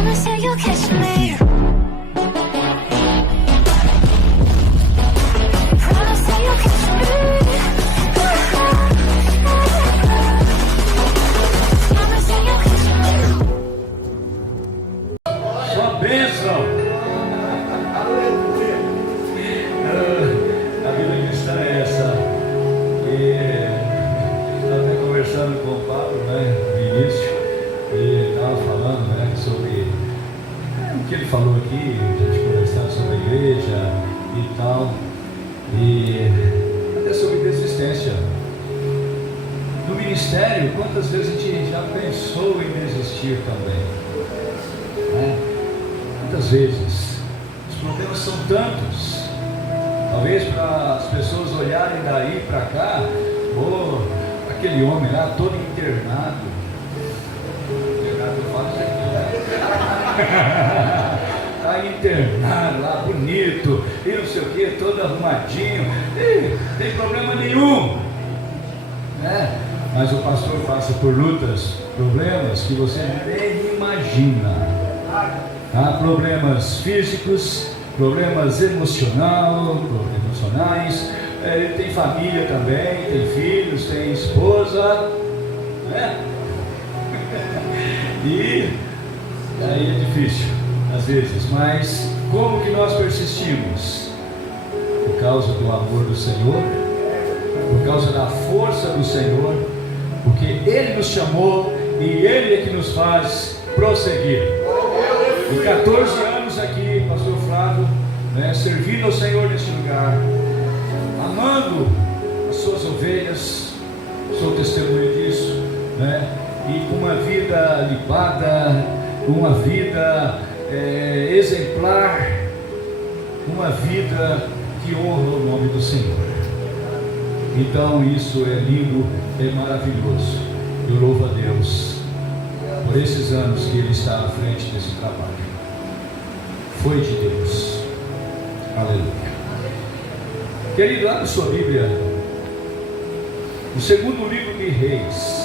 Promise that you'll catch me. Promise that you'll catch me. Promise that you'll catch me. Sua bênção. A Bíblia cristã é essa. E eu até conversando com o Pablo, né, no início, e ele estava falando, né, sobre o que ele falou aqui, a gente conversando sobre a igreja e tal, e até sobre desistência. No ministério, quantas vezes a gente já pensou em desistir também? Né? Quantas vezes? Os problemas são tantos. Talvez para as pessoas olharem daí para cá, aquele homem lá todo internado. Internado eu falo isso aqui, né? Está internado lá, bonito, e não sei o que, todo arrumadinho, e não tem problema nenhum, né? Mas o pastor passa por lutas, problemas que você nem imagina. Há problemas físicos, problemas emocionais, ele tem família também, tem filhos, tem esposa, né? E aí é difícil, às vezes, mas como que nós persistimos? Por causa do amor do Senhor, por causa da força do Senhor, porque Ele nos chamou e Ele é que nos faz prosseguir. E 14 anos aqui, pastor Flávio, né, servindo ao Senhor neste lugar, amando as suas ovelhas, sou testemunho disso, né? E com uma vida limpada, uma vida exemplar, uma vida que honra o nome do Senhor. Então isso é lindo, é maravilhoso. Eu louvo a Deus por esses anos que Ele está à frente desse trabalho. Foi de Deus. Aleluia. Querido, lá na sua Bíblia, no segundo livro de Reis,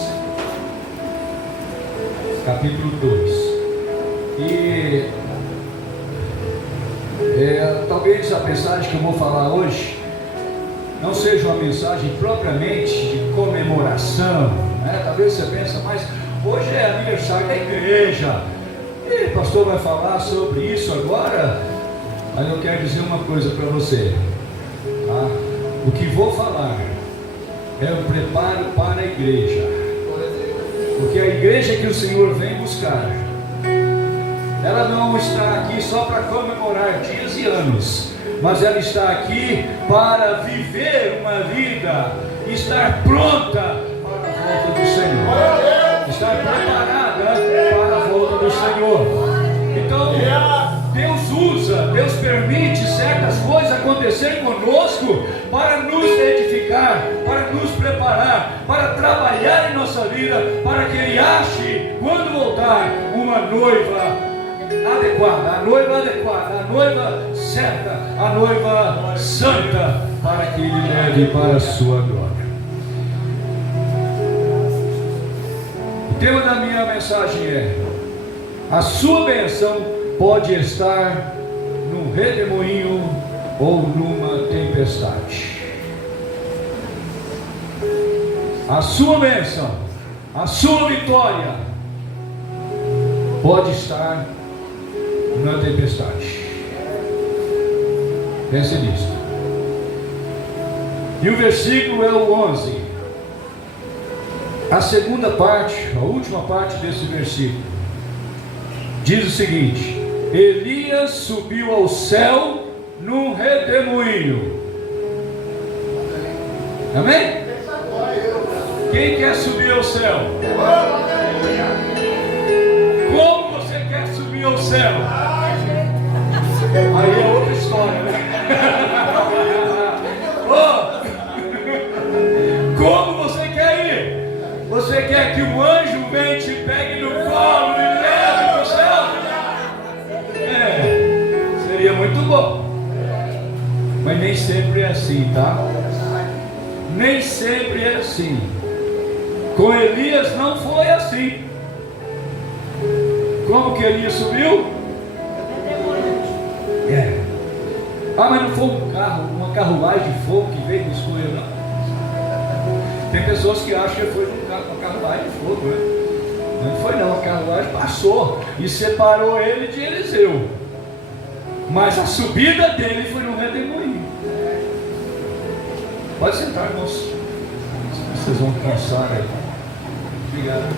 capítulo 2. E talvez a mensagem que eu vou falar hoje não seja uma mensagem propriamente de comemoração, né? Talvez você pense, mas hoje é aniversário da igreja, e o pastor vai falar sobre isso agora. Mas eu quero dizer uma coisa para você, tá? O que vou falar é o preparo para a igreja, porque a igreja que o Senhor vem buscar, ela não está aqui só para comemorar dias e anos, mas ela está aqui para viver uma vida, estar pronta para a volta do Senhor, estar preparada para a volta do Senhor. Então Deus permite certas coisas acontecerem conosco para nos edificar, para nos preparar, para trabalhar em nossa vida, para que Ele ache, quando voltar, uma noiva adequada, a noiva certa, a noiva santa, para que Ele leve para a sua glória. O tema da minha mensagem é: a sua bênção pode estar num redemoinho ou numa tempestade. A sua bênção, a sua vitória pode estar na tempestade. Pense nisso. E o versículo é o 11. A segunda parte, a última parte desse versículo, diz o seguinte: Elias subiu ao céu num redemoinho. Amém? Quem quer subir ao céu? Como você quer subir ao céu? Aí é outra história, né? Como você quer ir? Você quer que o anjo venha e te pegue no colo e leve para o céu? Seria muito bom. Mas nem sempre é assim, tá? Nem sempre é assim. Com Elias não foi assim. Com como que Elias subiu? Ah, mas não foi um carro, uma carruagem de fogo que veio e escolheu, não. Tem pessoas que acham que foi uma carruagem de fogo, né? Não foi não, a carruagem passou e separou ele de Eliseu. Mas a subida dele foi no redemoinho. Pode sentar, irmãos. Vocês vão cansar aí. Obrigado.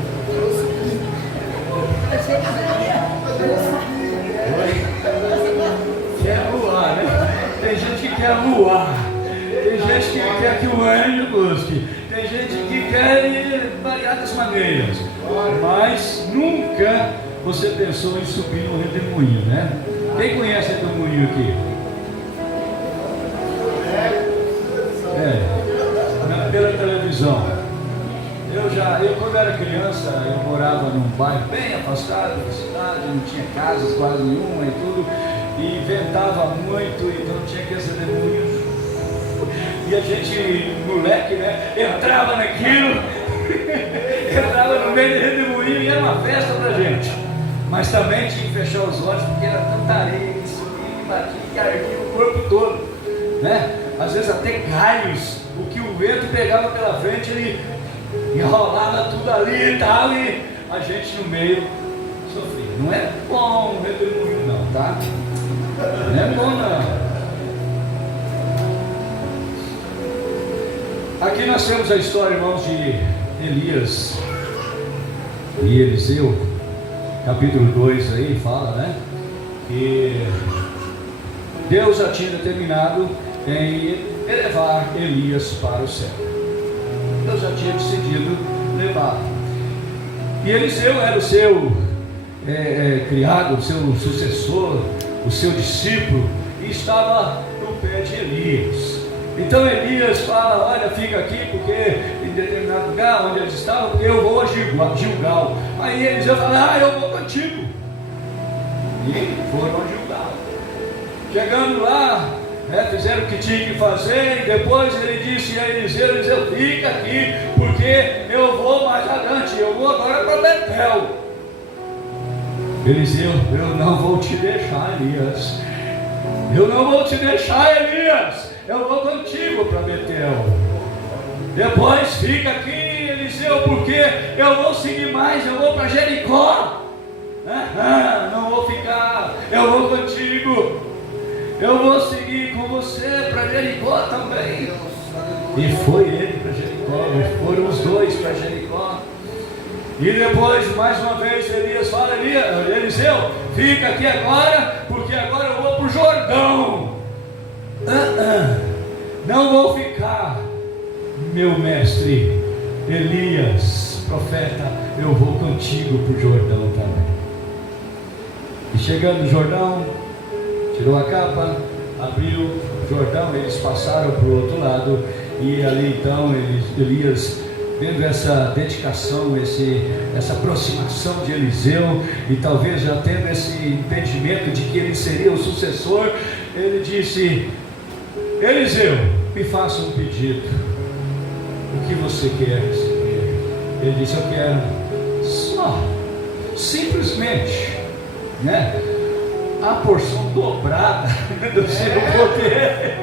Quer voar, né? Tem gente que quer voar. Tem gente que quer que o anjo busque. Tem gente que quer ir variadas maneiras. Mas nunca você pensou em subir no redemoinho, né? Quem conhece redemoinho aqui? Pela televisão. Eu quando era criança, eu morava num bairro bem afastado da cidade, não tinha casas quase nenhuma e tudo, e ventava muito, então tinha que esse redemoinho. E a gente, moleque, né, entrava naquilo, entrava no meio do redemoinho e era uma festa pra gente. Mas também tinha que fechar os olhos porque era tanta areia, subia, batia e ardia o corpo todo, né? Às vezes até galhos, o que o vento pegava pela frente, ele enrolava tudo ali e tal, e a gente no meio sofria. Não é bom o redemoinho não, tá? Não é bom não. Aqui nós temos a história, irmãos, de Elias e Eliseu, capítulo 2 aí fala, né? Que Deus já tinha determinado em elevar Elias para o céu. Deus já tinha decidido levar. E Eliseu era o seu criado, o seu sucessor, o seu discípulo, e estava no pé de Elias. Então Elias fala: olha, fica aqui, porque em determinado lugar onde eles estavam, porque eu vou a Gilgal. Aí Eliseu fala: eu vou contigo. E foram a Gilgal. Chegando lá, fizeram o que tinha que fazer, e depois ele disse a Eliseu: fica aqui, porque eu vou mais adiante, eu vou agora para Betel. Eliseu: eu não vou te deixar, Elias. Eu não vou te deixar, Elias. Eu vou contigo para Betel. Depois fica aqui, Eliseu, porque eu vou seguir mais, eu vou para Jericó. Não vou ficar, eu vou contigo. Eu vou seguir com você para Jericó também. E foi ele para Jericó, foram os dois para Jericó. E depois, mais uma vez, Elias fala: Eliseu, fica aqui agora, porque agora eu vou para o Jordão. Não vou ficar, meu mestre Elias, profeta, eu vou contigo para o Jordão também. E chegando no Jordão, tirou a capa, abriu o Jordão, eles passaram para o outro lado, e ali então Elias, vendo essa dedicação, essa aproximação de Eliseu, e talvez já tendo esse entendimento de que ele seria o sucessor, ele disse: Eliseu, me faça um pedido. O que você quer receber? Ele disse: eu quero só, simplesmente, né, a porção dobrada do seu poder.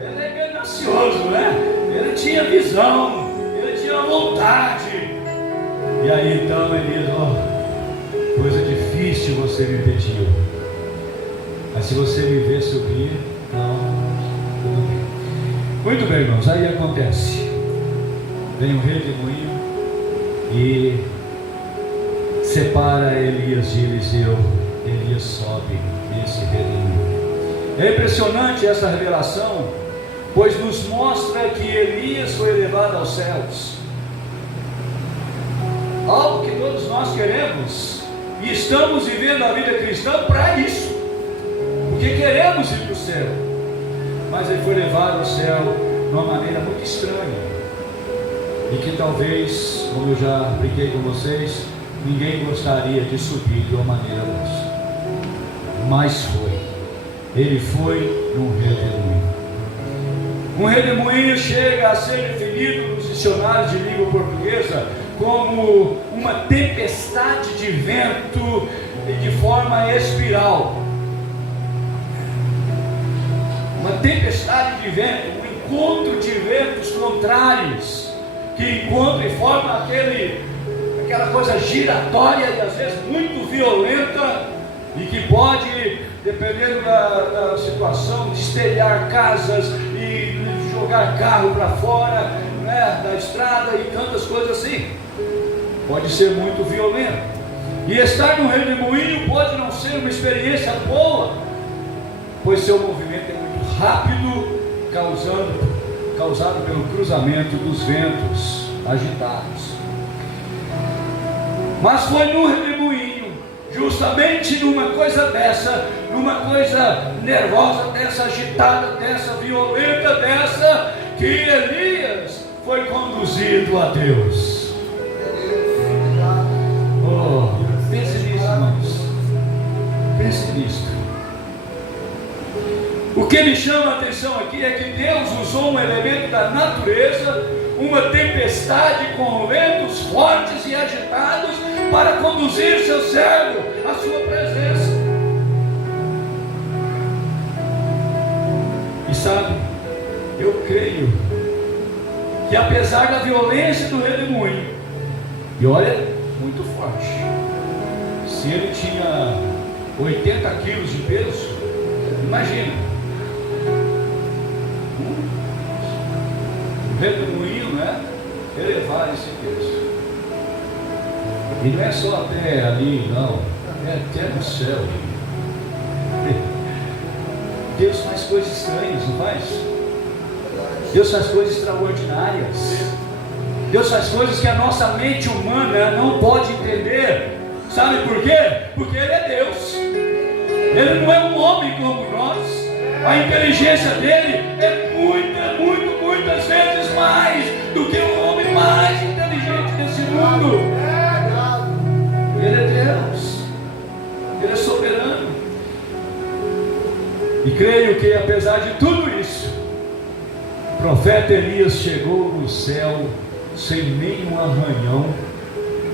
Ele é ganancioso, né? Ele tinha visão, ele tinha vontade. E aí então ele diz: coisa difícil você me pediu, mas se você me ver subir, não, tudo bem. Muito bem, irmãos, aí acontece, vem o redemoinho e separa Elias de Eliseu. Elias sobe nesse redemoinho. É impressionante essa revelação, pois nos mostra que Elias foi elevado aos céus. Algo que todos nós queremos, e estamos vivendo a vida cristã para isso, porque queremos ir para o céu. Mas ele foi levado ao céu de uma maneira muito estranha, e que talvez, como eu já brinquei com vocês, ninguém gostaria de subir de uma maneira dessa. Mas foi. Ele foi num redemoinho. Um redemoinho chega a ser definido nos dicionários de língua portuguesa como uma tempestade de vento de forma espiral. Uma tempestade de vento, um encontro de ventos contrários, que encontram e formam aquela coisa giratória e às vezes muito violenta, e que pode, dependendo da situação, destelhar casas e jogar carro para fora, né, da estrada e tantas coisas assim. Pode ser muito violento. E estar no redemoinho pode não ser uma experiência boa, pois seu movimento é muito rápido, causado pelo cruzamento dos ventos agitados. Mas foi no redemoinho, justamente numa coisa dessa, numa coisa nervosa dessa, agitada dessa, violenta dessa, que Elias foi conduzido a Deus. Oh, pense nisso, irmãos. Pense nisso. O que me chama a atenção aqui é que Deus usou um elemento da natureza, uma tempestade com ventos fortes e agitados, para conduzir seu servo à sua presença. E sabe, eu creio que apesar da violência do redemoinho, e olha, muito forte, se ele tinha 80 quilos de peso, imagina, o redemoinho, né, elevar esse peso. E não é só até ali, não, é até no céu. Deus faz coisas estranhas, não faz? Deus faz coisas extraordinárias. Deus faz coisas que a nossa mente humana não pode entender. Sabe por quê? Porque Ele é Deus. Ele não é um homem como nós. A inteligência dele é muitas vezes mais do que o homem mais inteligente desse mundo. Ele é Deus. Ele é soberano. E creio que apesar de tudo isso, o profeta Elias chegou no céu sem nenhum arranhão,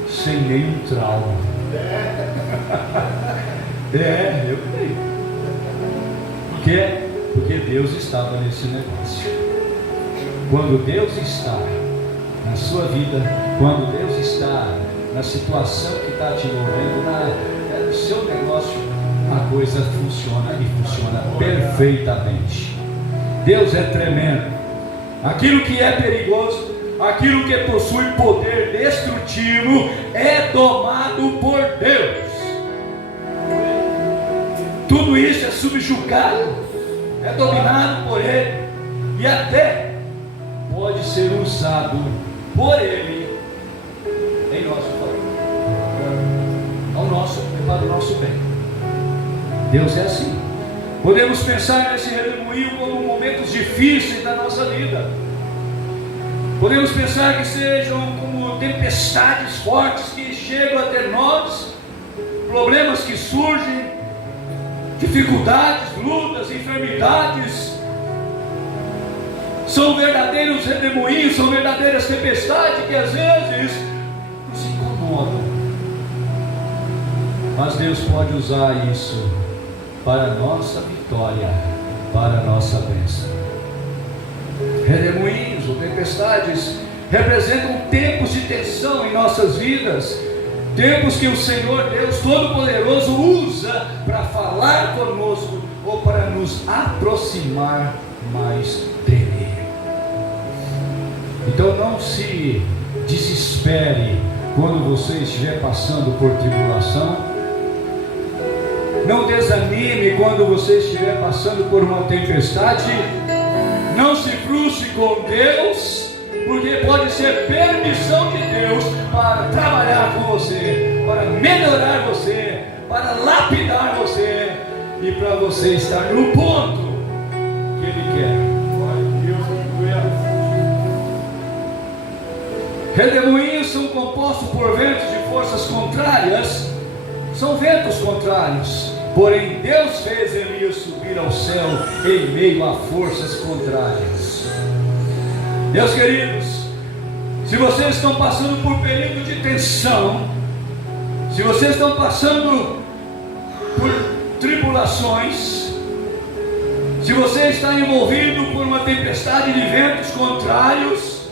sem nenhum trauma. Eu creio. Por quê? Porque Deus estava nesse negócio. Quando Deus está na sua vida, quando Deus está na situação que está te envolvendo, no seu negócio, a coisa funciona e funciona perfeitamente. Deus é tremendo. Aquilo que é perigoso, aquilo que possui poder destrutivo, é domado por Deus. Tudo isso é subjugado, é dominado por Ele, e até pode ser usado por Ele em nosso favor, para o nosso bem. Deus é assim. Podemos pensar nesse redemoinho como momentos difíceis da nossa vida. Podemos pensar que sejam como tempestades fortes que chegam até nós, problemas que surgem, dificuldades, lutas, enfermidades. São verdadeiros redemoinhos, são verdadeiras tempestades que às vezes nos incomodam. Mas Deus pode usar isso para a nossa vitória, para a nossa bênção. Redemoinhos ou tempestades representam tempos de tensão em nossas vidas, tempos que o Senhor Deus Todo-Poderoso usa para falar conosco ou para nos aproximar mais dele. Então não se desespere quando você estiver passando por tribulação. Não desanime quando você estiver passando por uma tempestade. Não se frustre com Deus, porque pode ser permissão de Deus para trabalhar com você, para melhorar você, para lapidar você e para você estar no ponto que Ele quer. Redemoinhos são compostos por ventos de forças contrárias. São ventos contrários. Porém Deus fez Elias subir ao céu em meio a forças contrárias. Meus queridos, se vocês estão passando por período de tensão, se vocês estão passando por tribulações, se você está envolvido por uma tempestade de ventos contrários,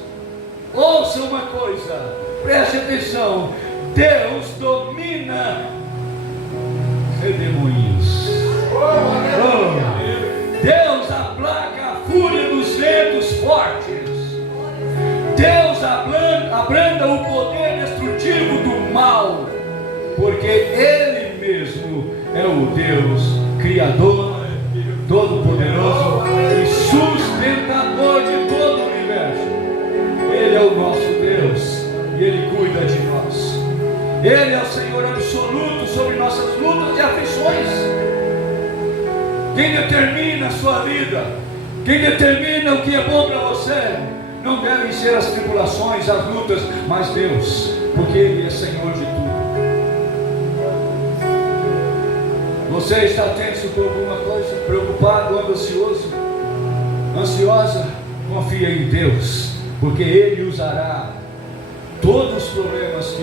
ouça uma coisa, preste atenção: Deus domina redemoinhos. Deus aplaca a fúria dos ventos fortes. Deus abranda o poder destrutivo do mal, porque Ele mesmo é o Deus Criador, Todo-Poderoso e sustentador de todo o universo. Ele é o nosso Deus e Ele cuida de nós. Ele é o Senhor absoluto sobre nossas lutas e aflições. Quem determina a sua vida, quem determina o que é bom para você, não devem ser as tribulações, as lutas, mas Deus, porque Ele é Senhor de tudo. Você está tenso com alguma coisa, preocupado ou ansioso, ansiosa? Confia em Deus, porque Ele usará todos os problemas que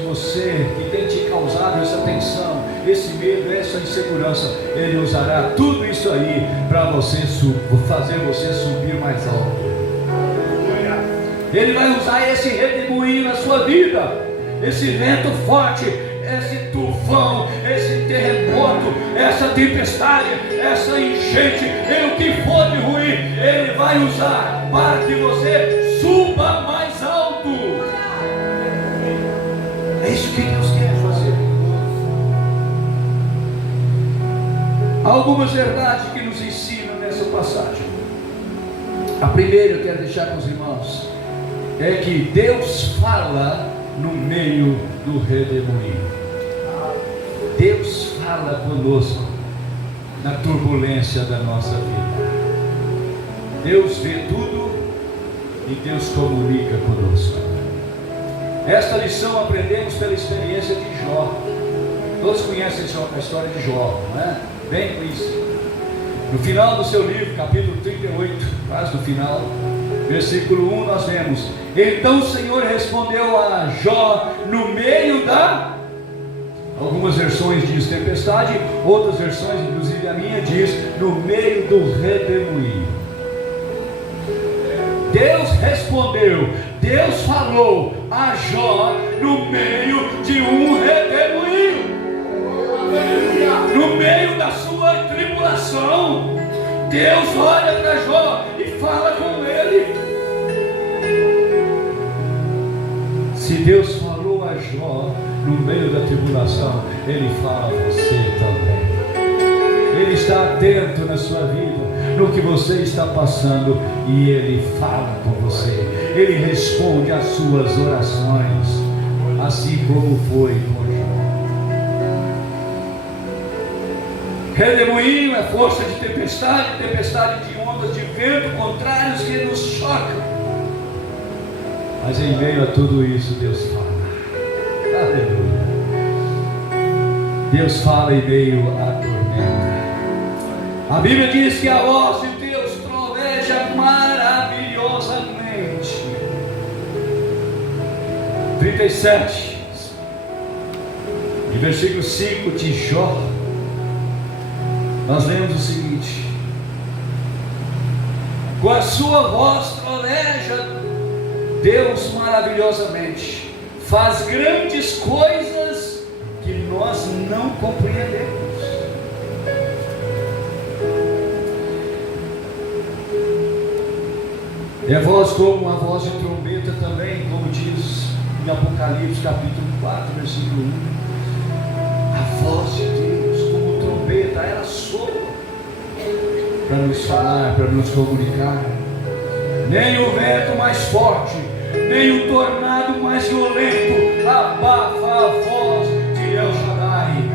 tem te causado essa tensão, esse medo, essa insegurança. Ele usará tudo isso aí para fazer você subir mais alto. Ele vai usar esse redemoinho na sua vida, esse vento forte, esse tufão, esse terremoto, essa tempestade, essa enchente, o que for de ruim, Ele vai usar para que você suba mais alto. É isso que Deus quer fazer. Há algumas verdades que nos ensinam nessa passagem. A primeira eu quero deixar com os irmãos é que Deus fala no meio do redemoinho. Deus fala conosco na turbulência da nossa vida. Deus vê tudo e Deus comunica conosco. Esta lição aprendemos pela experiência de Jó. Todos conhecem a história de Jó, não é? Bem conhecido. No final do seu livro, capítulo 38, quase no final, versículo 1, nós vemos: então o Senhor respondeu a Jó no meio da... Algumas versões diz tempestade, outras versões, inclusive a minha, diz no meio do redemoinho. Deus respondeu, Deus falou a Jó no meio de um redemoinho. No meio da sua tribulação, Deus olha para Jó e fala com ele. Se Deus falou a Jó no meio da tribulação, Ele fala a você também. Ele está atento na sua vida, no que você está passando, e Ele fala com você. Ele responde às suas orações, assim como foi com Jó. Redemoinho é força de tempestade, tempestade de ondas de vento contrários que nos chocam. Mas em meio a tudo isso, Deus fala. Aleluia. Deus fala em meio à tormenta. A Bíblia diz que a voz de Deus troveja maravilhosamente. 37, e versículo 5 de Jó, nós lemos o seguinte: com a sua voz troveja Deus maravilhosamente, faz grandes coisas que nós não compreendemos. É voz como a voz de trombeta também, como diz em Apocalipse capítulo 4, versículo 1. A voz de Deus como trombeta, ela soa para nos falar, para nos comunicar. Nem o vento mais forte, nem o tornado mais violento abafa a voz de El Shaddai,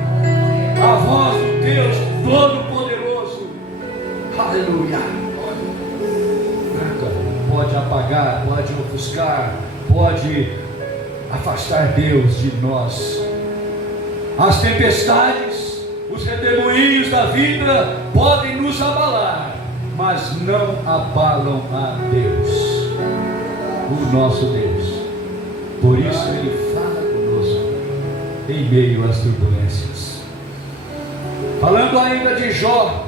a voz do Deus Todo-Poderoso. Aleluia. Nada pode apagar, pode ofuscar, pode afastar Deus de nós. As tempestades, os redemoinhos da vida podem nos abalar, mas não abalam a Deus, o nosso Deus. Por isso Ele fala conosco em meio às turbulências. Falando ainda de Jó,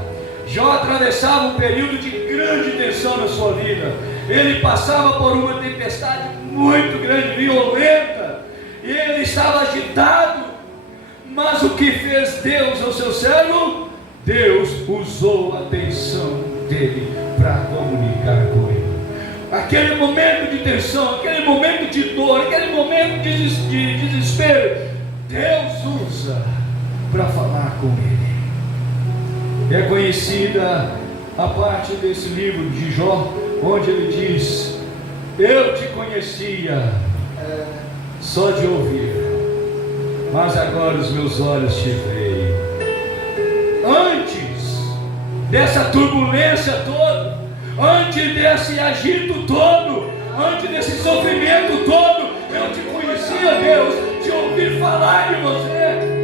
Jó atravessava um período de grande tensão na sua vida. Ele passava por uma tempestade muito grande, violenta, e ele estava agitado. Mas o que fez Deus ao seu servo? Deus usou a tensão dele para comunicar com ele. Aquele momento de tensão, aquele momento de dor, aquele momento de desespero, Deus usa para falar com ele. É conhecida a parte desse livro de Jó, onde ele diz: eu te conhecia só de ouvir, mas agora os meus olhos te veem. Antes dessa turbulência toda, antes desse agito todo, antes desse sofrimento todo, eu te conhecia, Deus, te ouvi falar de você.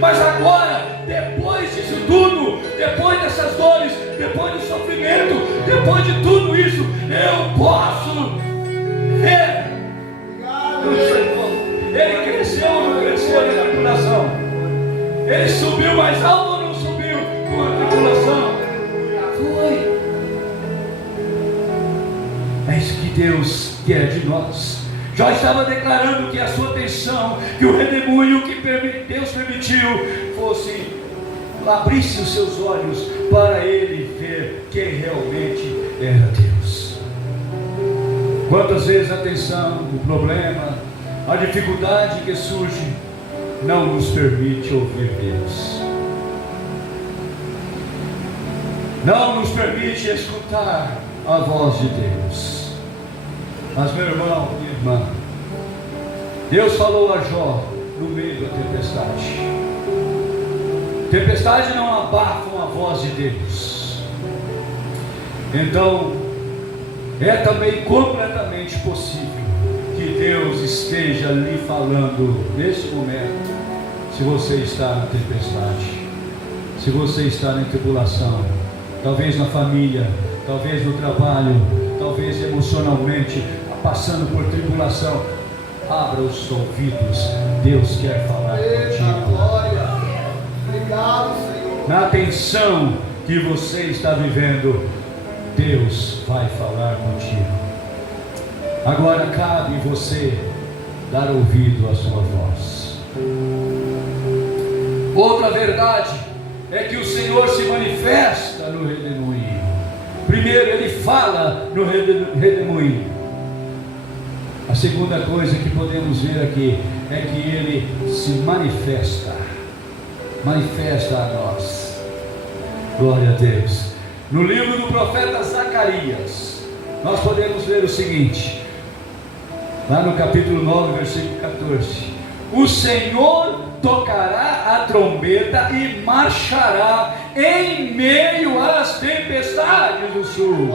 Mas agora, depois disso tudo, depois dessas dores, depois do sofrimento, depois de tudo isso, eu posso ver o Senhor. Ele cresceu ou não cresceu na tribulação? Ele subiu mais alto ou não subiu com a tribulação? Foi. É isso que Deus quer de nós. Jó estava declarando que a sua tensão, que o redemoinho que Deus permitiu, fosse, abrisse os seus olhos para ele ver quem realmente era Deus. Quantas vezes a tensão, o problema, a dificuldade que surge não nos permite ouvir Deus, não nos permite escutar a voz de Deus. Mas meu irmão, minha irmã, Deus falou a Jó no meio da tempestade. Tempestade não abafam a voz de Deus. Então é também completamente possível que Deus esteja lhe falando nesse momento. Se você está na tempestade, se você está na tribulação, talvez na família, talvez no trabalho, talvez emocionalmente, passando por tribulação, abra os ouvidos. Deus quer falar contigo. Glória. Obrigado, Senhor. Na tensão que você está vivendo, Deus vai falar contigo. Agora cabe você dar ouvido à sua voz. Outra verdade é que o Senhor se manifesta no redemoinho. Primeiro, Ele fala no redemoinho. A segunda coisa que podemos ver aqui é que Ele se manifesta a nós. Glória a Deus. No livro do profeta Zacarias, nós podemos ver o seguinte, lá no capítulo 9, versículo 14: o Senhor tocará a trombeta e marchará em meio às tempestades do sul.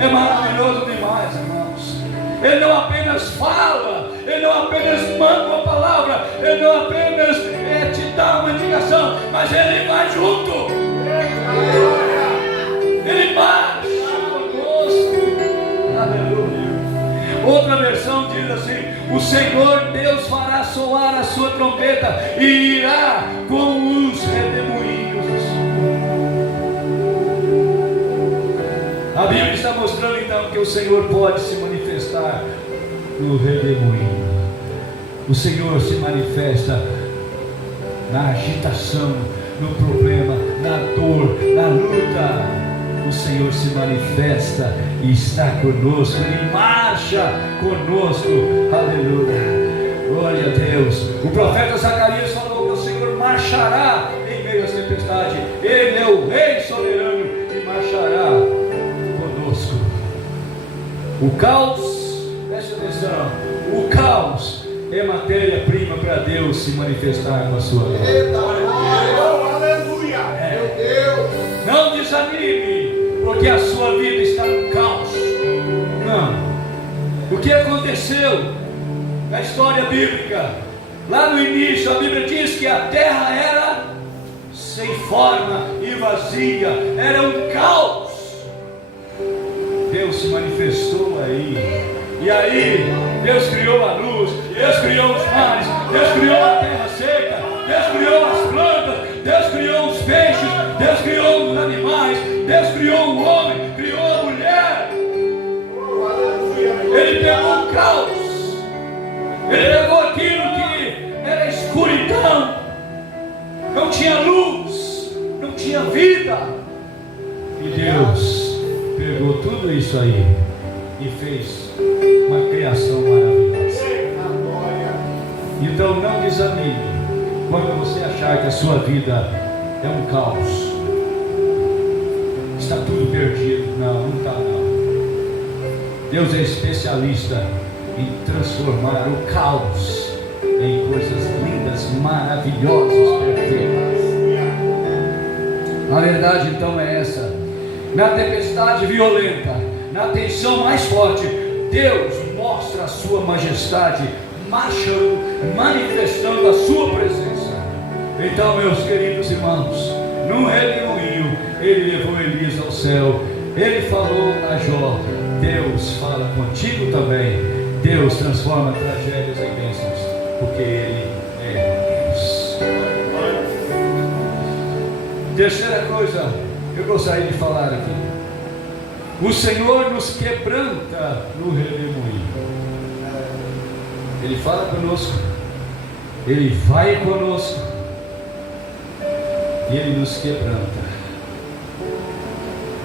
É maravilhoso demais, irmãos. Ele não apenas fala, Ele não apenas manda uma palavra, Ele não apenas te dá uma indicação, mas Ele vai junto. Ele marcha conosco. Aleluia. Outra versão diz assim: o Senhor Deus fará soar a sua trombeta e irá com os redemoinhos. A Bíblia está mostrando então que o Senhor pode se manifestar no redemoinho. O Senhor se manifesta na agitação, no problema, na dor, na luta. O Senhor se manifesta e está conosco, Ele marcha conosco. Aleluia, glória a Deus. O profeta Zacarias falou que o Senhor marchará em meio às tempestades. Ele é o Rei soberano e marchará conosco. O caos, preste atenção, o caos é matéria-prima para Deus se manifestar com a sua glória. Eita, aleluia. Meu Deus. Não desanime, porque a sua vida está no caos. Não. O que aconteceu na história bíblica? Lá no início a Bíblia diz que a terra era sem forma e vazia, era um caos. Deus se manifestou aí. E aí, Deus criou a luz, Deus criou os mares, Deus criou a terra seca, Deus criou as plantas, Deus criou os peixes, Deus criou os animais, Deus criou o homem, criou a mulher. Ele pegou o caos, ele pegou aquilo que era escuridão, não tinha luz, não tinha vida. E Deus pegou tudo isso aí e fez uma criação maravilhosa. Então não desanime quando você achar que a sua vida é um caos. Está tudo perdido. Não, não está não. Deus é especialista em transformar o caos em coisas lindas, maravilhosas, perfeitas. A verdade então é essa: na tempestade violenta, na tensão mais forte, Deus mostra a sua majestade, marchando, manifestando a sua presença. Então, meus queridos irmãos, num redemoinho, ele levou Elias ao céu. Ele falou a Jó: Deus fala contigo também. Deus transforma tragédias em bênçãos, porque Ele é Deus. Terceira coisa que eu gostaria de falar aqui: o Senhor nos quebranta no redemoinho. Ele fala conosco, Ele vai conosco e Ele nos quebranta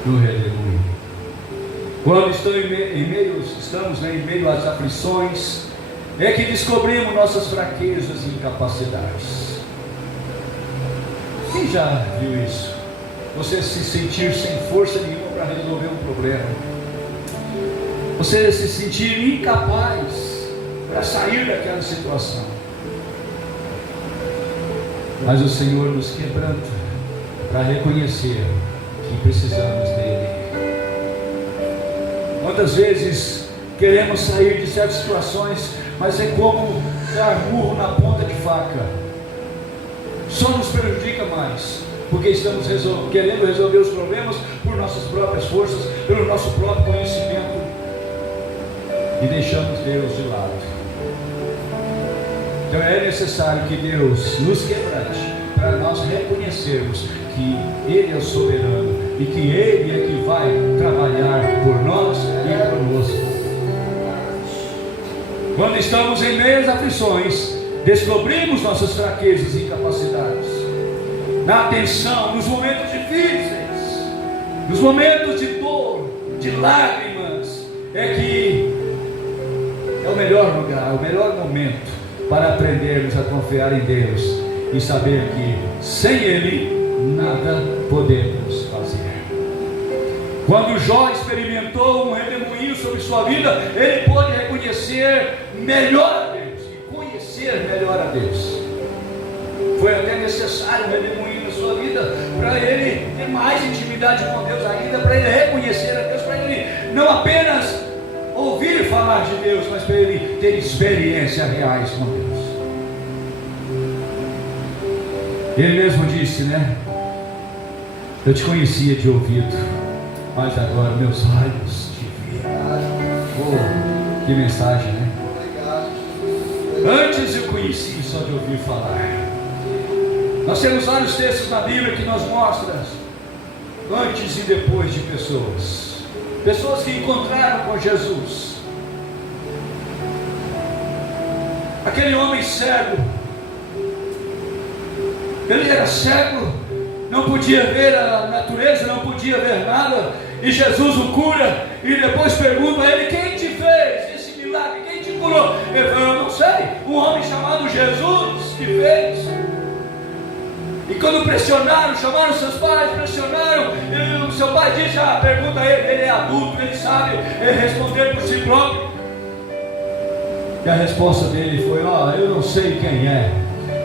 no redemoinho. Quando estamos em meio às aflições, é que descobrimos nossas fraquezas e incapacidades. Quem já viu isso? Você se sentir sem força nenhuma para resolver um problema, você se sentir incapaz para sair daquela situação. Mas o Senhor nos quebranta para reconhecer que precisamos dEle. Quantas vezes queremos sair de certas situações, mas é como dar murro na ponta de faca, só nos prejudica mais, porque estamos querendo resolver os problemas por nossas próprias forças, pelo nosso próprio conhecimento, e deixamos Deus de lado. Então é necessário que Deus nos quebrante, para nós reconhecermos que Ele é o soberano e que Ele é que vai trabalhar por nós e conosco. Quando estamos em meio às aflições, descobrimos nossas fraquezas e incapacidades. Na tensão, nos momentos difíceis, nos momentos de dor, de lágrimas, é que é o melhor lugar, o melhor momento para aprendermos a confiar em Deus e saber que sem Ele nada podemos fazer. Quando Jó experimentou um redemoinho sobre sua vida, ele pôde reconhecer melhor a Deus e conhecer melhor a Deus. Foi até necessário um redemoinho na sua vida para ele ter mais intimidade com Deus ainda, para ele reconhecer a Deus, para ele não apenas ouvir falar de Deus, mas para ele ter experiências reais com Deus. Ele mesmo disse, né? Eu te conhecia de ouvido, mas agora meus olhos te viram. Oh, que mensagem, né? Antes eu conheci só de ouvir falar. Nós temos vários textos na Bíblia que nos mostram antes e depois de pessoas que encontraram com Jesus. Aquele homem cego, ele era cego, não podia ver a natureza, não podia ver nada, e Jesus o cura, e depois pergunta a ele: quem te fez esse milagre? Quem te curou? Ele falou: eu não sei, um homem chamado Jesus que fez. E quando pressionaram, chamaram seus pais, pressionaram, e o seu pai disse: pergunta a ele é adulto, ele sabe responder por si próprio. E a resposta dele foi: eu não sei quem é,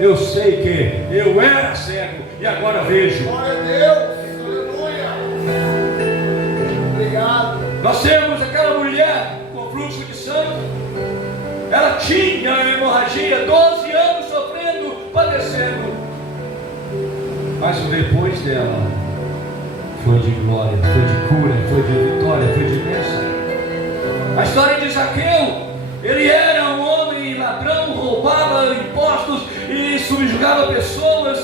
eu sei que eu era cego e agora vejo. Glória a Deus, aleluia. Obrigado. Nós temos aquela mulher com fluxo de sangue. Ela tinha hemorragia, 12 anos sofrendo, padecendo. Mas o depois dela foi de glória, foi de cura, foi de vitória, foi de bênção. história de Zaqueu. Ele era um homem ladrão, roubava impostos e subjugava pessoas,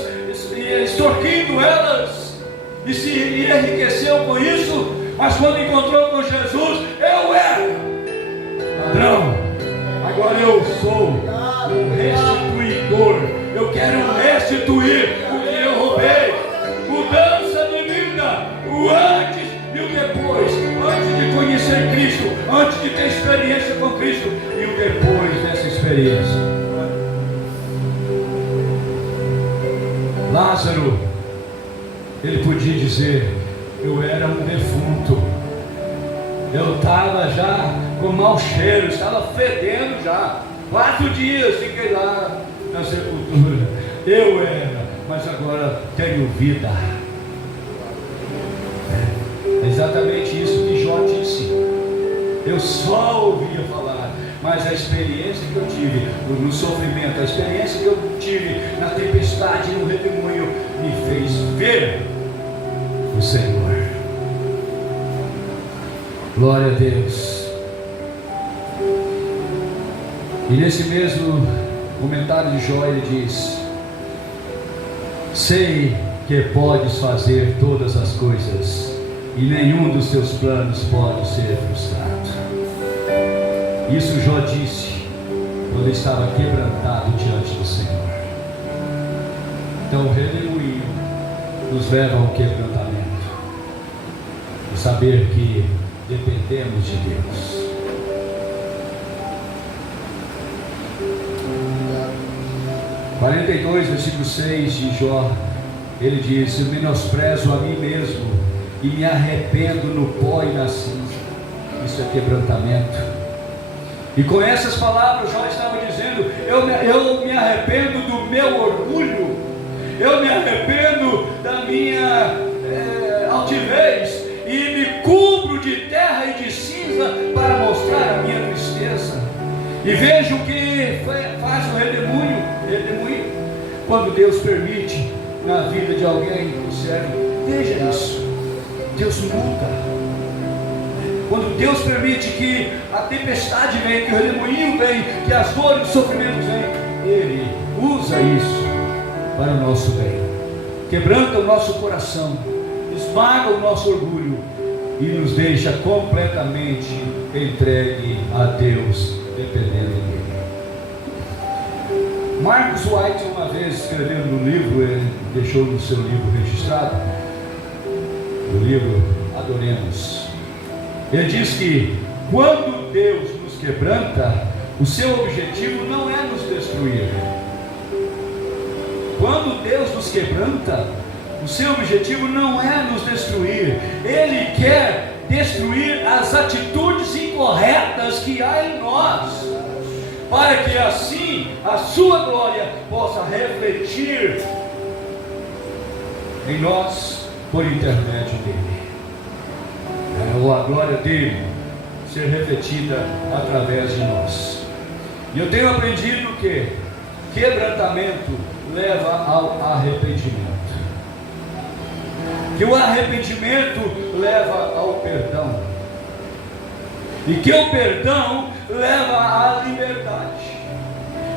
extorquindo elas, e se enriqueceu com isso. Mas quando encontrou com Jesus, eu era ladrão, agora eu sou um restituidor. Eu quero restituir o que eu roubei. Mudança de vida, o antes e o depois, antes de conhecer Cristo, antes de ter experiência com Cristo, e o depois dessa experiência. Lázaro, ele podia dizer: eu era um defunto, eu estava já com mau cheiro, estava fedendo já, 4 dias fiquei lá na sepultura. Eu era, mas agora tenho vida. É exatamente isso que Jó disse. Eu só ouvia falar, mas a experiência que eu tive no sofrimento, a experiência que eu tive na tempestade, no redemoinho, me fez ver o Senhor. Glória a Deus. E nesse mesmo comentário de Jó, ele diz: sei que podes fazer todas as coisas, e nenhum dos teus planos pode ser frustrado. Isso Jó disse quando estava quebrantado diante do Senhor. Então o redemoinho nos leva ao quebrantamento, e saber que dependemos de Deus. No 42, versículo 6 de Jó, ele diz: eu menosprezo a mim mesmo e me arrependo no pó e na cinza. Isso é quebrantamento. E com essas palavras Jó estava dizendo: eu me arrependo do meu orgulho, eu me arrependo da minha altivez, e me cubro de terra e de cinza para mostrar a minha tristeza. E veja o que faz o redemoinho. Quando Deus permite na vida de alguém, observe, veja isso, Deus muda. Quando Deus permite que a tempestade venha, que o redemoinho venha, que as dores e os sofrimentos venham, Ele usa isso para o nosso bem. Quebranta o nosso coração, esmaga o nosso orgulho e nos deixa completamente entregue a Deus, dependendo dele. Marcus White, uma vez escrevendo no livro, ele deixou no seu livro registrado, no livro Adoremos, ele diz que quando Deus nos quebranta, o seu objetivo não é nos destruir. Quando Deus nos quebranta, o seu objetivo não é nos destruir. Ele quer destruir as atitudes incorretas que há em nós, para que assim a sua glória possa refletir em nós por intermédio dele. A glória dele ser refletida através de nós. E eu tenho aprendido que quebrantamento leva ao arrependimento, que o arrependimento leva ao perdão, e que o perdão leva à liberdade,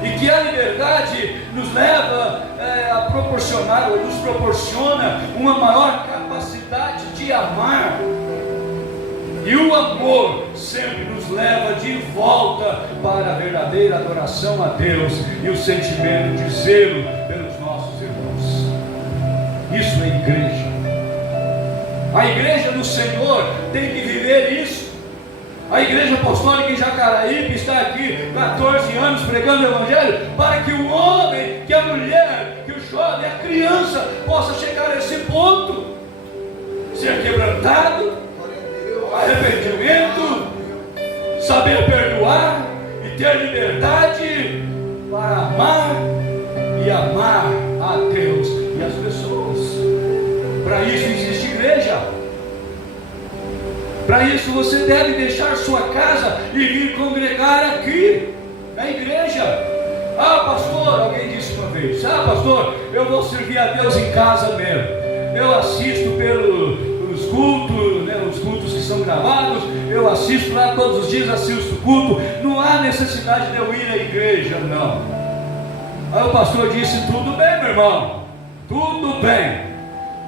e que a liberdade nos leva a proporcionar, ou nos proporciona uma maior capacidade de amar, e o amor sempre nos leva de volta para a verdadeira adoração a Deus e o sentimento de zelo pelos nossos irmãos. Isso é igreja. A igreja do Senhor tem que viver isso. A igreja apostólica em Jacaraípe está aqui 14 anos pregando o evangelho, para que o homem, que a mulher, que o jovem, a criança possa chegar a esse ponto, ser quebrantado, arrependimento, saber perdoar e ter liberdade para amar e amar a Deus e as pessoas. Para isso existe igreja. Para isso você deve deixar sua casa e vir congregar aqui na igreja. Ah, pastor, alguém disse uma vez: ah, pastor, eu vou servir a Deus em casa mesmo. Eu assisto pelos cultos, né, os cultos que são gravados, eu assisto lá todos os dias, assisto o culto, não há necessidade de eu ir à igreja, não. Aí o pastor disse, tudo bem, meu irmão, tudo bem,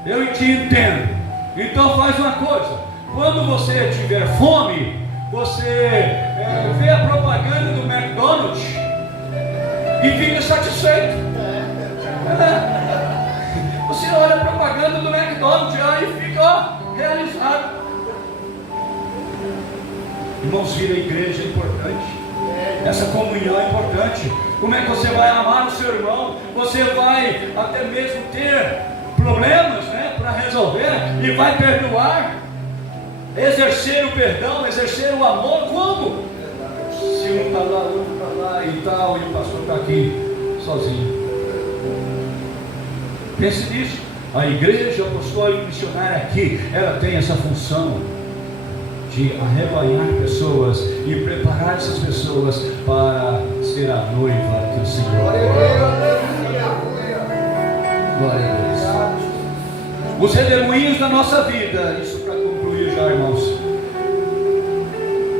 eu te entendo. Então faz uma coisa, quando você tiver fome, você vê a propaganda do McDonald's e fica satisfeito. Você olha a propaganda do McDonald's e fica realizado. Irmãos, vir à igreja é importante. Essa comunhão é importante. Como é que você vai amar o seu irmão? Você vai até mesmo ter problemas, né, para resolver e vai perdoar, exercer o perdão, exercer o amor. Como? Se um está lá, o outro está lá e tal, e o pastor está aqui sozinho. Pense nisso. A igreja apostólica missionária aqui, ela tem essa função de arrebanhar pessoas e preparar essas pessoas para ser a noiva do Senhor. Glória a Deus. Os redemoinhos da nossa vida, isso para concluir já, irmãos,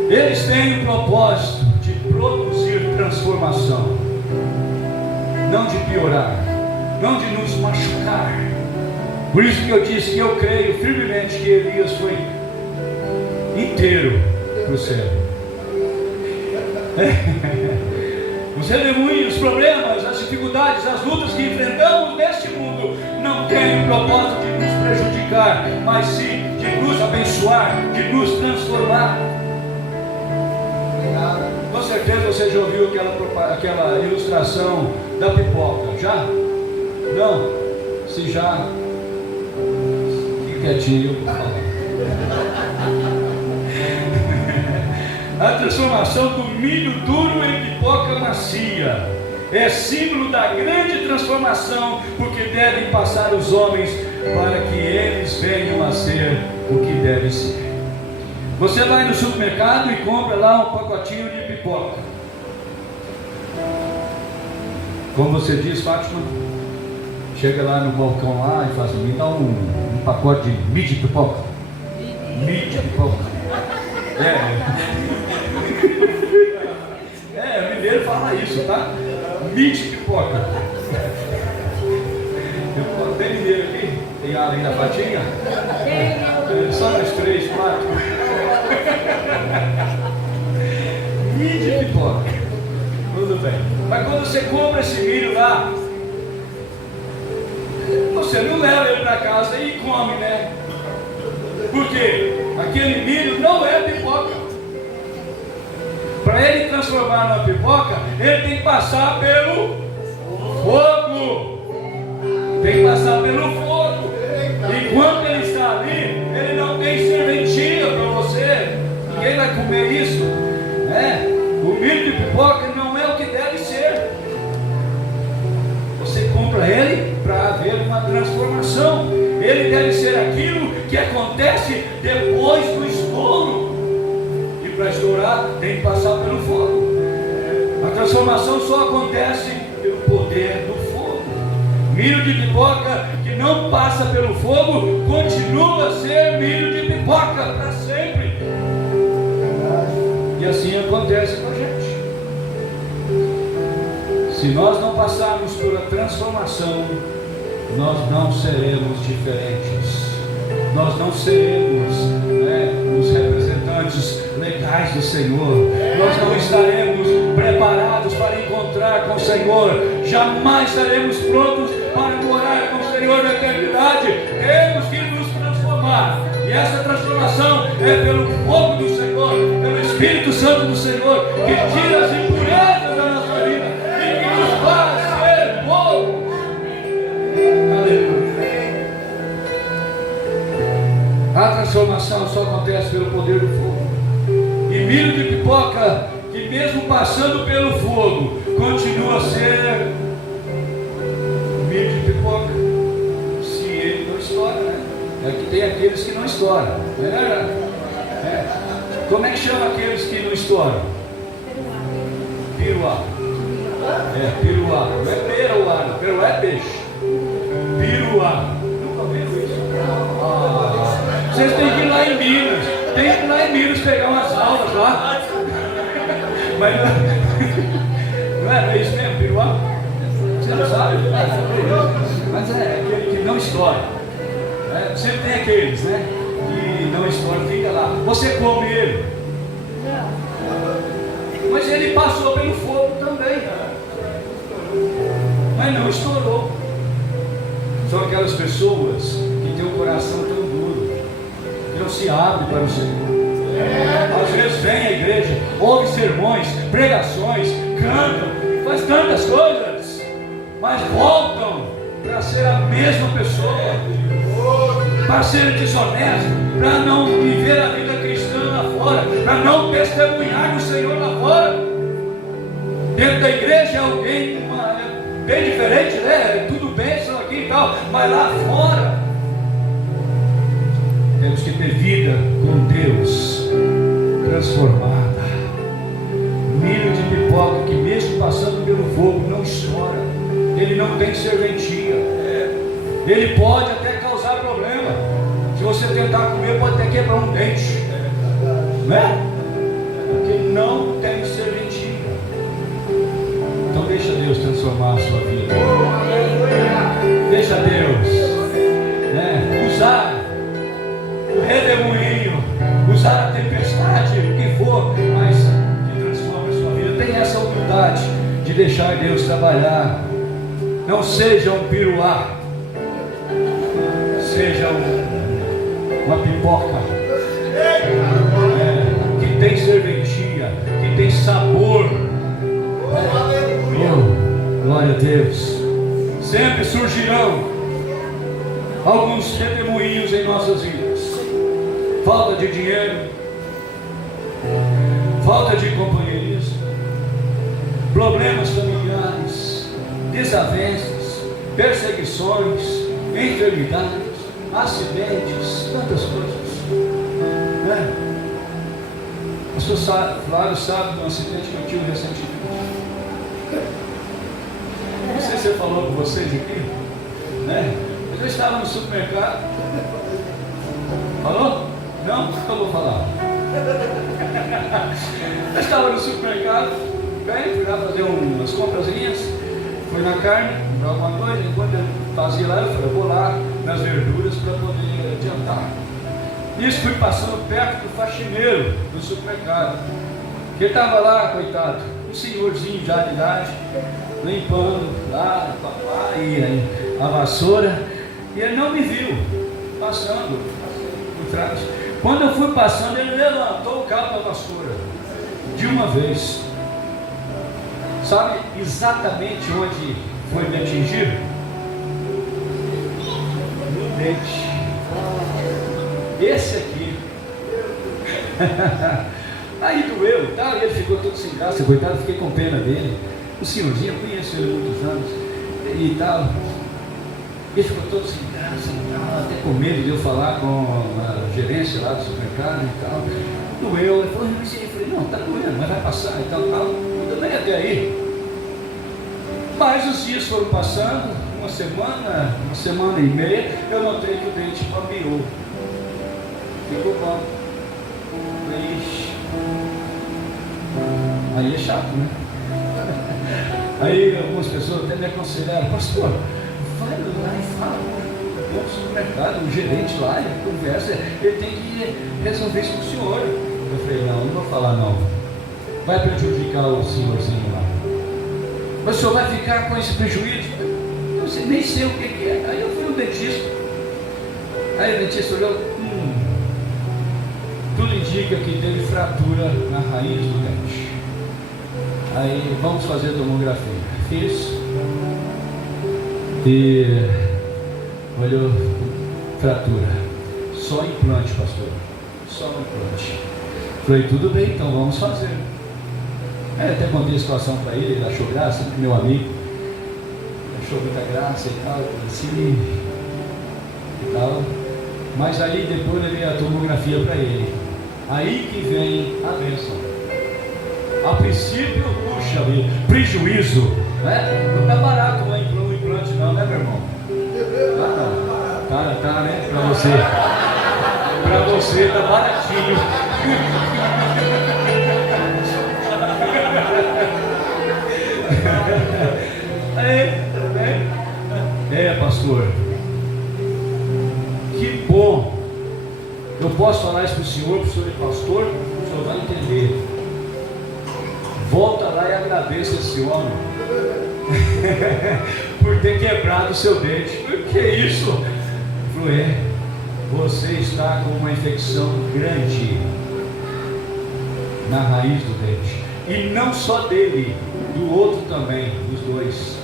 eles têm o propósito de produzir transformação, não de piorar, não de nos machucar. Por isso que eu disse que eu creio firmemente que Elias foi inteiro para o céu. Os redemoinhos, os problemas, as dificuldades, as lutas que enfrentamos neste mundo não têm o propósito de nos prejudicar, mas sim de nos abençoar, de nos transformar. Com certeza você já ouviu aquela ilustração da pipoca. Já? Não? Se já, fique quietinho, eu vou falar. A transformação do milho duro em pipoca macia é símbolo da grande transformação, porque devem passar os homens para que eles venham a ser o que devem ser. Você vai no supermercado e compra lá um pacotinho de pipoca. Como você diz, Fátima, chega lá no balcão lá e fala assim, me dá um pacote de midi pipoca. Midi pipoca. O mineiro fala isso, tá? Midi pipoca. Tem mineiro aqui? Tem além da fatinha? Só nós 3, 4. Midi pipoca. Tudo bem. Mas quando você compra esse milho lá, você não leva ele para casa e come, né? Por quê? Aquele milho não é pipoca. Para ele transformar numa pipoca, ele tem que passar pelo fogo. Tem que passar pelo fogo. Enquanto ele está ali, ele não tem serventia para você. Ninguém vai comer isso, né? O milho de pipoca não é o que deve ser. Você compra ele para haver uma transformação. Ele deve ser aquilo que acontece depois do estouro. E para estourar tem que passar pelo fogo. A transformação só acontece pelo poder do fogo. Milho de pipoca que não passa pelo fogo continua a ser milho de pipoca para sempre. E assim acontece com a gente. Se nós não passarmos pela transformação, nós não seremos diferentes. Nós não seremos os representantes legais do Senhor. Nós não estaremos preparados para encontrar com o Senhor. Jamais estaremos prontos para morar com o Senhor na eternidade. Temos que nos transformar. E essa transformação é pelo fogo do Senhor, pelo Espírito Santo do Senhor, que tira as impurezas da nossa vida e que nos faz ser bons. Aleluia. A transformação só acontece pelo poder do fogo. E milho de pipoca, que mesmo passando pelo fogo, continua a ser milho de pipoca, se ele não estoura, né? É que tem aqueles que não estouram, né? Como é que chama aqueles que não estouram? Piruá. Piruá. Não é peruá, não. Peruá é peixe. Piruá. Nunca viram isso? Vocês têm que ir lá em Minas. em Minas pegar umas aulas lá. Mas não é isso mesmo, piruá? Você não sabe? Mas é aquele que não estoura. Sempre tem aqueles, né? Que não estoura, fica lá. Você come ele. Mas ele passou pelo fogo também. Mas não estourou. São aquelas pessoas que têm o coração tão duro, que não se abrem para o Senhor. Às vezes vem à igreja, ouve sermões, pregações, cantam, faz tantas coisas, mas voltam para ser a mesma pessoa, para ser desonesto, para não viver a vida cristã lá fora, para não testemunhar do Senhor lá fora. Dentro da igreja é alguém bem diferente, né? Tudo bem, só aqui e tal, mas lá fora temos que ter vida com Deus transformada. Milho de pipoca que mesmo passando pelo fogo não estoura. Ele não tem serventia. Ele pode até causar problema. Se você tentar comer, pode até quebrar um dente, né? Porque não tem serventia. Então deixa Deus transformar a sua vida. Deixa Deus, né, usar o redemoinho, usar a tempestade, o que for, mas que transforma a sua vida. Tenha essa humildade de deixar Deus trabalhar. Não seja um piruá, seja uma pipoca, que tem serventia, que tem sabor. Oh, glória a Deus. Sempre surgirão alguns redemoinhos em nossas vidas. Falta de dinheiro, falta de companheirismo, problemas familiares, desavenças, perseguições, enfermidades, acidentes, tantas coisas, né? O pastor Flávio sabe de um acidente que eu tive recentemente. Não sei se ele falou com vocês aqui, né? Eu estava no supermercado. Falou? Não? O que eu vou falar? Eu estava no supermercado, bem, fui lá fazer umas comprazinhas, fui na carne, comprar alguma coisa. Enquanto eu fazia lá, eu falei, eu vou lá nas verduras para poder adiantar. Isso, fui passando perto do faxineiro do supermercado, que ele estava lá, coitado, um senhorzinho já de idade, limpando lá, papai, e a vassoura, e ele não me viu passando por trás. Quando eu fui passando, ele levantou o cabo da vassoura de uma vez. Sabe exatamente onde foi me atingir? No dente. Esse aqui. Aí doeu, tá? E ele ficou todo sem graça, coitado, fiquei com pena dele. O senhorzinho, eu conheço ele há muitos anos e tal. Ele ficou todo sem graça e tal, até com medo de eu falar com a gerência lá do supermercado e tal. Doeu, ele falou, mas eu falei, não, tá doendo, mas vai passar e tal, tal. Eu também até aí. Mas os dias foram passando, uma semana e meia, eu notei que o dente bambeou. Ficou bom. Ixi. Aí é chato, né? Aí algumas pessoas até me aconselharam, pastor, vai lá e fala com o supermercado, o gerente lá, ele conversa, ele tem que resolver isso com o senhor. Eu falei, não vou falar não. Vai prejudicar o senhorzinho lá. Mas o senhor vai ficar com esse prejuízo? Eu nem sei o que é. Aí eu fui no dentista. Aí o dentista olhou, tudo indica que teve fratura na raiz do dente. Aí vamos fazer tomografia. Fiz. E olhou, fratura. Só implante, pastor. Só implante. Falei, tudo bem, então vamos fazer. Até contei a situação para ele achou graça, meu amigo. Achou muita graça e tal, assim e tal. Mas aí depois eu levei a tomografia para ele. Aí que vem a bênção. A princípio, puxa vida, prejuízo, né? Não está barato um implante não, né, meu irmão? Tá, né? Para você tá baratinho. Pastor, que bom. Eu posso falar isso para o senhor é pastor, o senhor vai entender. Volta lá e agradeça esse homem por ter quebrado o seu dente. Por que isso? Falei, você está com uma infecção grande na raiz do dente. E não só dele, do outro também, dos dois.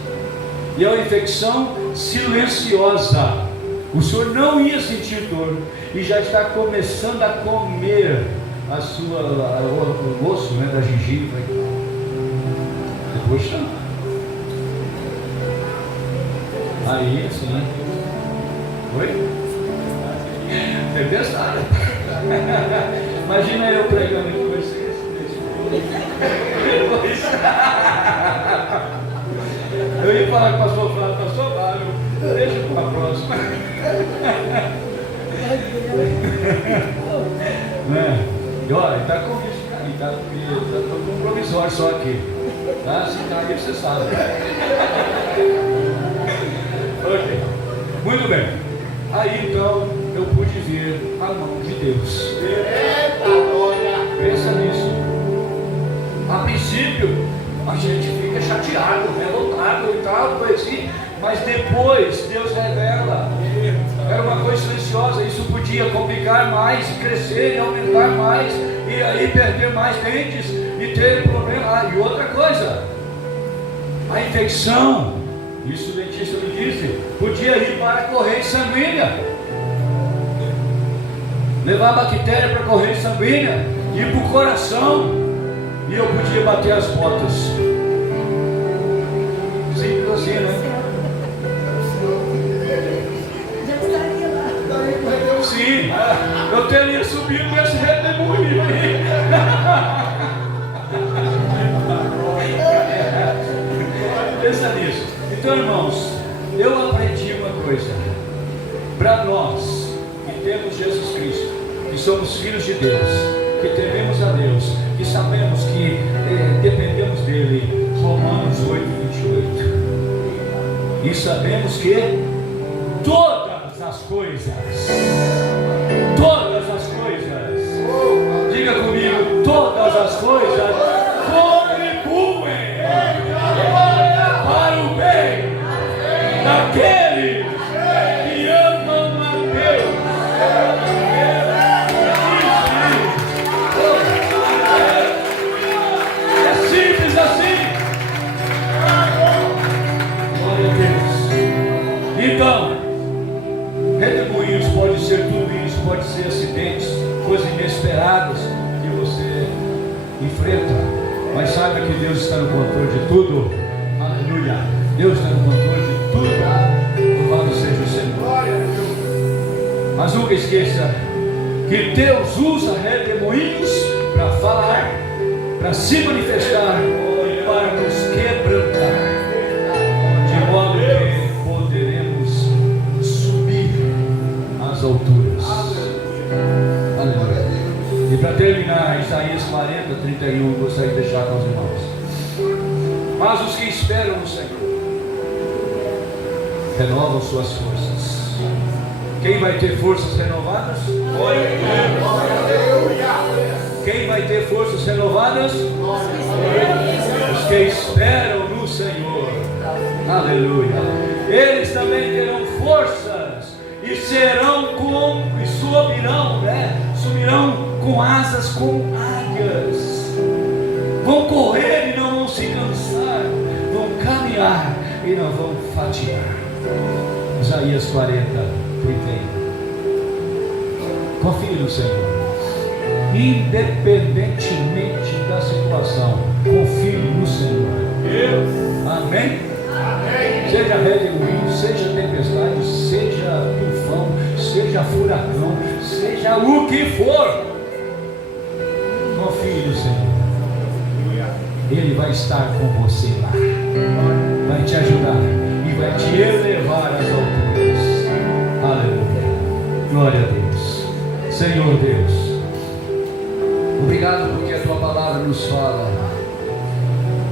E é uma infecção silenciosa. O senhor não ia sentir dor e já está começando a comer o osso, né, da gengiva. Depois chama. Aí assim. Oi? Tempestade. Imagina eu pregando aqui com vocês. Eu ia falar com o pastor Flávio, pastor Flávio, deixa para a próxima. Né? E olha, ele está com isso, cara, está com um provisório só aqui. Tá? Se cair, você sabe. Ok, muito bem. Aí então eu pude ver a mão de Deus. Pensa nisso. A princípio, a gente fica chateado, revoltado e tal, coisa assim, mas depois Deus revela. Era uma coisa silenciosa, isso podia complicar mais, crescer e aumentar mais, e aí perder mais dentes e ter problema. Ah, e outra coisa, a infecção, isso o dentista me disse, podia ir para a corrente sanguínea, levar a bactéria para a corrente sanguínea, ir para o coração. E eu podia bater as botas. Simples assim, né? Já estaria lá. Sim, eu teria subido com esse redemoinho aí. Pensa nisso. Então, irmãos, eu aprendi uma coisa. Para nós que temos Jesus Cristo, que somos filhos de Deus, que tememos a Deus, que sabemos que dependemos dele, Romanos 8:28, e sabemos que todas as coisas, diga comigo, todas as coisas contribuem para o bem daqueles que amam a Deus. Então, redemoinhos pode ser tudo isso, pode ser acidentes, coisas inesperadas que você enfrenta, mas saiba que Deus está no controle de tudo. Aleluia! Deus está no controle de tudo. Louvado seja o Senhor. Mas nunca esqueça que Deus usa redemoinhos para falar, para se manifestar e para nos quebrantar, de modo que alturas. Aleluia. E para terminar, Isaías 40:31, gostaria de deixar com os irmãos. Mas os que esperam no Senhor renovam suas forças. Quem vai ter forças renovadas? Quem vai ter forças renovadas? Os que esperam no Senhor. Aleluia. Eles também terão forças e subirão com asas como águias. Vão correr e não vão se cansar, vão caminhar e não vão fatigar. Isaías 40:31. Confie no Senhor, independentemente da situação. Confie no Senhor. Amém? Seja redemoinho, seja tempestade, seja tufão, seja furacão, seja o que for, confie no Senhor. Ele vai estar com você lá, vai te ajudar e vai te elevar às alturas. Aleluia, glória a Deus. Senhor Deus,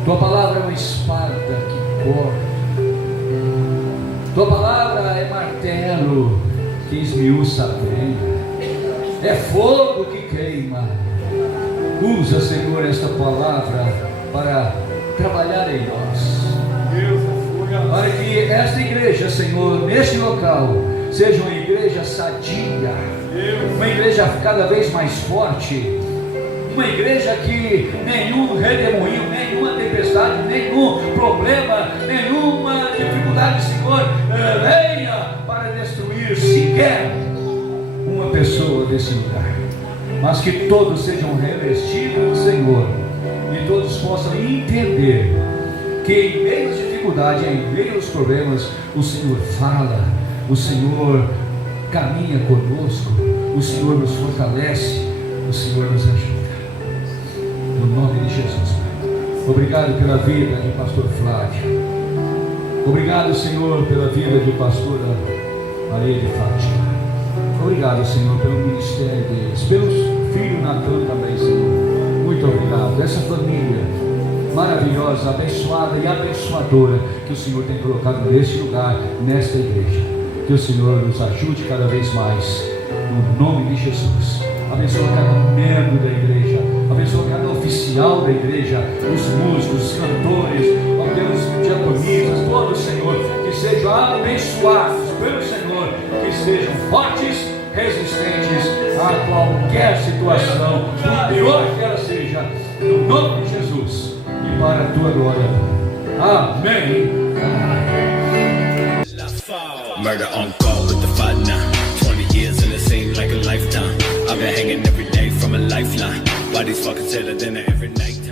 Tua palavra é uma espada que corta. Tua palavra é martelo que esmiuça a lenha. É fogo que queima. Usa, Senhor, esta palavra para trabalhar em nós. Para que esta igreja, Senhor, neste local, seja uma igreja sadia, uma igreja cada vez mais forte, uma igreja que nenhum redemoinho, nenhuma tempestade, nenhum problema, nenhuma dificuldade, Senhor, venha para destruir sequer uma pessoa desse lugar, mas que todos sejam revestidos, Senhor, e todos possam entender que em meio às dificuldades, em meio aos problemas, o Senhor fala, o Senhor caminha conosco, o Senhor nos fortalece, o Senhor nos ajuda. No nome de Jesus, Pai. Obrigado pela vida de pastor Flávio. Obrigado, Senhor, pela vida de pastora Maria de Fátima. Obrigado, Senhor, pelo ministério deles, pelos filhos Natan também, Senhor. Muito obrigado. Essa família maravilhosa, abençoada e abençoadora que o Senhor tem colocado neste lugar, nesta igreja. Que o Senhor nos ajude cada vez mais, no nome de Jesus. Abençoa cada membro da igreja, abençoa cada oficial da igreja, os músicos, os cantores, ó Deus, diaconistas, todos, Senhor, que sejam abençoados pelo Senhor, que sejam fortes, resistentes a qualquer situação, por pior que ela seja, no nome de Jesus e para a tua glória. Amém. Murder on call with the fight now. 20 years and it seemed like a lifetime. I've been hanging every day from a lifeline. Bodies fucking sadder than every night.